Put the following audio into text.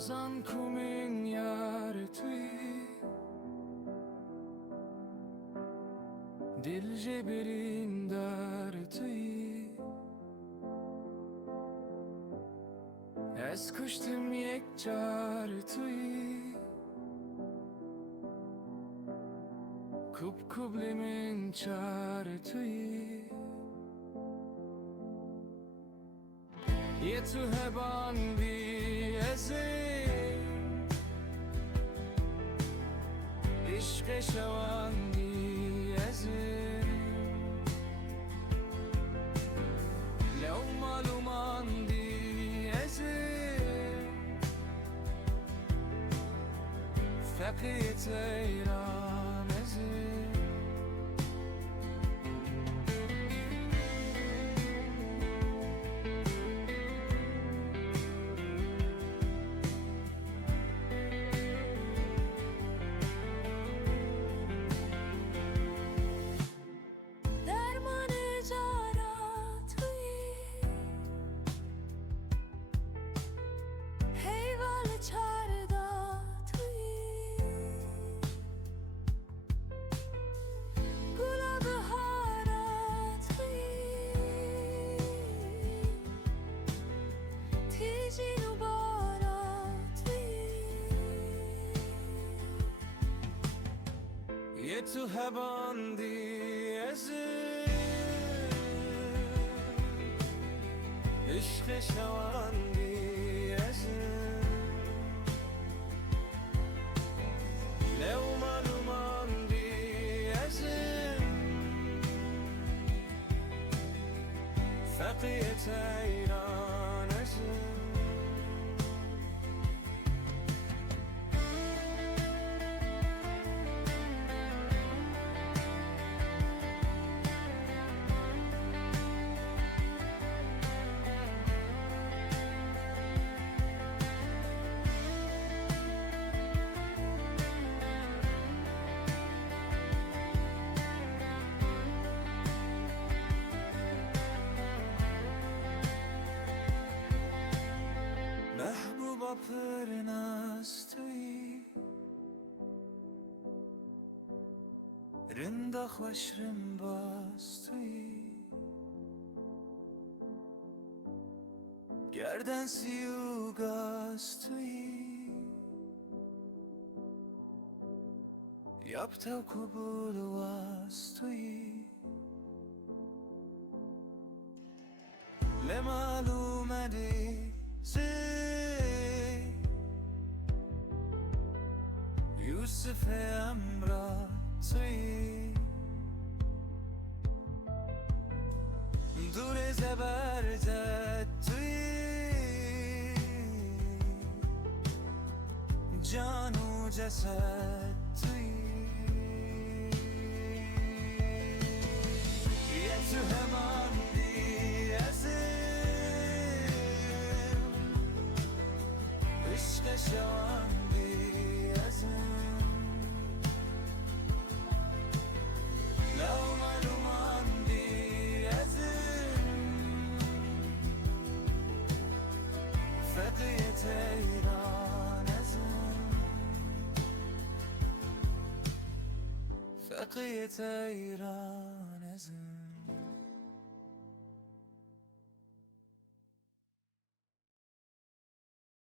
بزن کمین یار توی دل جبرین در توی از کشتم یک جار توی کوب کوبلی من چار توی یه تو هبان بی ازیم عشق شواندی ازیم لو معلوماندی ازیم فقیت ایران ازیم یه تو هباندی ازیم عشق شواندی ازیم لو معلوماندی ازیم فقیت ایران ازیم محبوبا پرناز توی رندا خوش رنباز توی گردن سیوگاز توی یابتا قبول واز توی لمعلومه دی یوسف امرا توی دور زبرجد توی جان و جسد توی یه تو هماندی ازیم عشق شواندی ازیم لو معلوماندی ازیم فقیت ایران ازیم فقیت ایران